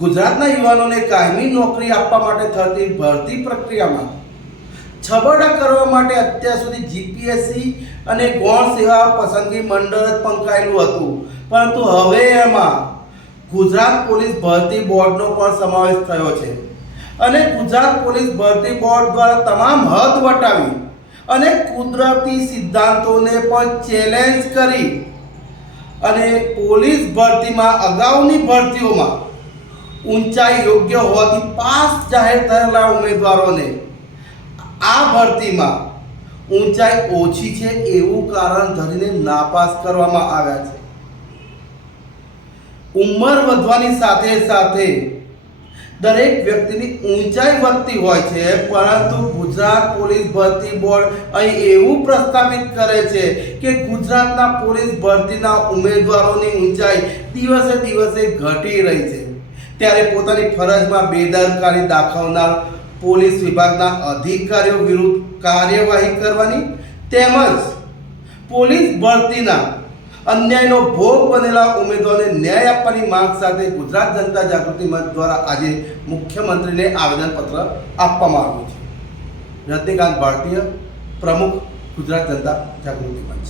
ગુજરાતના યુવાનોને કાયમી નોકરી આપવા માટે થતી ભરતી પ્રક્રિયામાં છબરડા કરવા માટે અત્યાર સુધી જીપીએસસી અને ગૌણ સેવા પસંદગી મંડળ જ પંકાયેલું હતું, પરંતુ હવે એમાં ગુજરાત પોલીસ ભરતી બોર્ડનો પણ સમાવેશ થયો છે અને ગુજરાત પોલીસ ભરતી બોર્ડ દ્વારા તમામ હદ વટાવી અને કુદરતી સિદ્ધાંતોને પણ ચેલેન્જ કરી અને પોલીસ ભરતીમાં અગાઉની ભરતીઓમાં ઊંચાઈ યોગ્ય હોવાથી પાસ જાહેર થયેલા ઉમેદવારોને આ ભરતીમાં ઊંચાઈ ઓછી છે એવું કારણ ધરીને નાપાસ કરવામાં આવ્યા છે। ઉંમર વધવાની સાથે સાથે દરેક વ્યક્તિની ઊંચાઈ વધતી હોય છે, પરંતુ ગુજરાત પોલીસ ભરતી બોર્ડ અહીં એવું પ્રસ્તાવિત કરે છે કે ગુજરાતના પોલીસ ભરતીના ઉમેદવારોની ઊંચાઈ દિવસે દિવસે ઘટી રહી છે, ત્યારે પોતાની ફરજમાં બેદરકારી દાખવનાર પોલીસ વિભાગના અધિકારીઓ વિરુદ્ધ કાર્યવાહી કરવાની તેમજ પોલીસ ભરતીના અન્યાયનો ભોગ બનેલા ઉમેદવારોને ન્યાય આપવાની માંગ સાથે ગુજરાત જનતા જાગૃતિ મંચ દ્વારા આજે મુખ્યમંત્રીને આવેદનપત્ર આપવામાં આવ્યું છે। રજનીકાંત ભારતીય, પ્રમુખ, ગુજરાત જનતા જાગૃતિ મંચ।